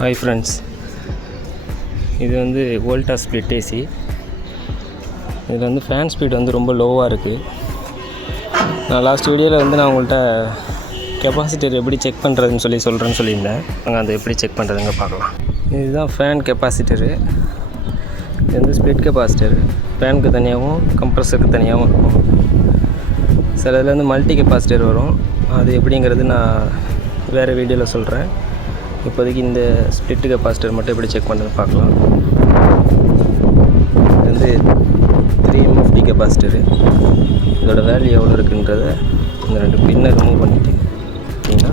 Hi friends, இது வந்து Voltas split AC. இதில் வந்து ஃபேன் ஸ்பீட் வந்து ரொம்ப லோவாக இருக்குது. நான் லாஸ்ட் வீடியோவில் வந்து நான் உங்கள்கிட்ட கெப்பாசிட்டர் எப்படி செக் பண்ணுறதுன்னு சொல்லியிருந்தேன். நாங்கள் அதை எப்படி செக் பண்ணுறதுங்க பார்க்கலாம். இதுதான் ஃபேன் கெப்பாசிட்டரு. இது வந்து ஸ்ப்ளிட் கெப்பாசிட்டரு. ஃபேனுக்கு தனியாகவும் கம்ப்ரஸருக்கு தனியாகவும் இருக்கும். சில இதில் வந்து மல்டி கெப்பாசிட்டர் வரும். அது எப்படிங்கிறது நான் வேறு வீடியோவில் சொல்கிறேன். இப்போதைக்கு இந்த ஸ்ப்ளிட் கெப்பாசிட்டர் மட்டும் எப்படி செக் பண்ணுறது பார்க்கலாம். இது வந்து 3 MFT கெப்பாசிட்டரு. இதோட வேல்யூ எவ்வளோ இருக்குன்றதை இந்த 2 பின்னை ரிமூவ் பண்ணிவிட்டு அப்படின்னா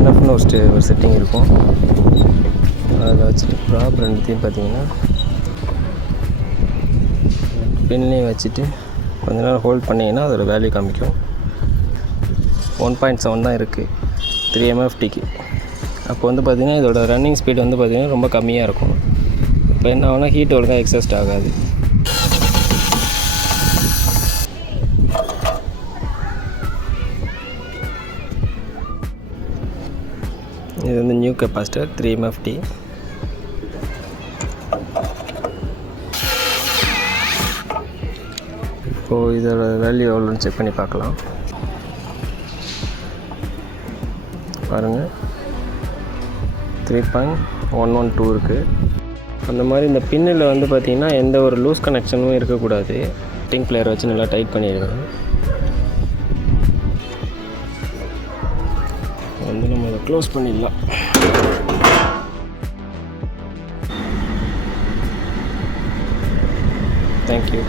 NFன்னு ஒரு செட்டிங் இருக்கும். அதில் வச்சுட்டு ப்ராப் ரெண்டுத்தையும் பார்த்தீங்கன்னா பின்லையும் வச்சுட்டு கொஞ்ச நேரம் ஹோல்ட் பண்ணிங்கன்னா அதோட வேல்யூ காமிக்கும். 1.7 தான் இருக்குது 3 MFTக்கு. அப்போ வந்து பார்த்திங்கன்னா இதோட ரன்னிங் ஸ்பீட் வந்து பார்த்திங்கன்னா ரொம்ப கம்மியாக இருக்கும். இப்போ என்ன ஆகுனா ஹீட் ஒழுங்காக எக்ஸாஸ்ட் ஆகாது. இது வந்து நியூ கெப்பாசிட்டர் 3 MFT. இப்போது இதோட வேல்யூ எவ்வளோன்னு செக் பண்ணி பார்க்கலாம். பாருங்கள், 3.112 இருக்குது. அந்த மாதிரி இந்த பின்னில் வந்து பார்த்திங்கன்னா எந்த ஒரு லூஸ் கனெக்ஷனும் இருக்கக்கூடாது. டிங் பிளேயர் வச்சு நல்லா டைட் பண்ணிடுங்க. வந்து நம்ம அதை க்ளோஸ் பண்ணிடலாம். தேங்க்யூ.